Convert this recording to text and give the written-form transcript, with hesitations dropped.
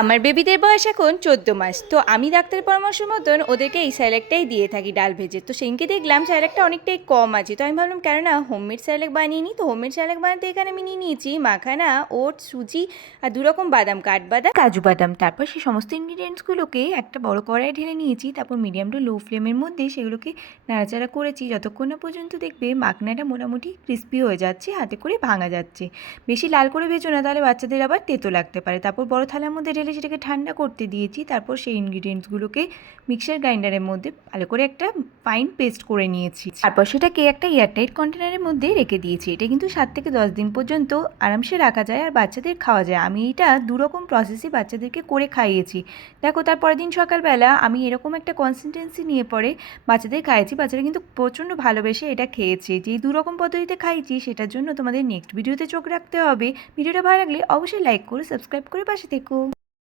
আমার বেবিদের বয়স এখন 14 মাস। তো আমি ডাক্তারের পরামর্শ মতন ওদেরকে এই স্যালাডটাই দিয়ে থাকি, ডাল ভেজে। তো সেদিনকে দেখলাম স্যালাডটা অনেকটাই কম আছে, তো আমি ভাবলাম কেননা হোমমেড স্যালাড বানিয়ে নিই। তো হোমমেড স্যালাড বানাতে এখানে আমি নিয়ে নিয়েছি মাখানা, ওট, সুজি আর 2 রকম বাদাম, কাঠবাদাম, কাজু বাদাম। তারপর সেই সমস্ত ইনগ্রিডিয়েন্টসগুলোকে একটা বড় কড়াই ঢেলে নিয়েছি। তারপর মিডিয়াম টু লো ফ্লেমের মধ্যে সেগুলোকে নাড়াচাড়া করেছি যতক্ষণ না পর্যন্ত দেখবে মাখনাটা মোটামুটি ক্রিস্পি হয়ে যাচ্ছে, হাতে করে ভাঙা যাচ্ছে। বেশি লাল করে ভেজো না, তাহলে বাচ্চাদের আবার তেতো লাগতে পারে। তারপর বড় থালার মধ্যে ঢেলে সেটাকে ঠান্ডা করতে দিয়েছি। তারপর সেই ইনগ্রিডিয়েন্টসগুলোকে মিক্সার গ্রাইন্ডারের মধ্যে ভালো করে একটা ফাইন পেস্ট করে নিয়েছি। তারপর সেটাকে একটা এয়ারটাইট কন্টেনারের মধ্যে রেখে দিয়েছি। এটা কিন্তু 7 থেকে 10 দিন পর্যন্ত আরামসে রাখা যায় আর বাচ্চাদের খাওয়া যায়। আমি এটা 2 রকম প্রসেসে বাচ্চাদেরকে করে খাইয়েছি। দেখো, তারপরের দিন সকালবেলা আমি এরকম একটা কনসিস্টেন্সি নিয়ে পরে বাচ্চাদের খাইয়েছি। বাচ্চারা কিন্তু প্রচণ্ড ভালোবেসে এটা খেয়েছে। যেই 2 রকম পদ্ধতিতে খাইয়েছি সেটার জন্য তোমাদের নেক্সট ভিডিওতে চোখ রাখতে হবে। ভিডিওটা ভালো লাগলে অবশ্যই লাইক করে সাবস্ক্রাইব করে পাশে থেকো।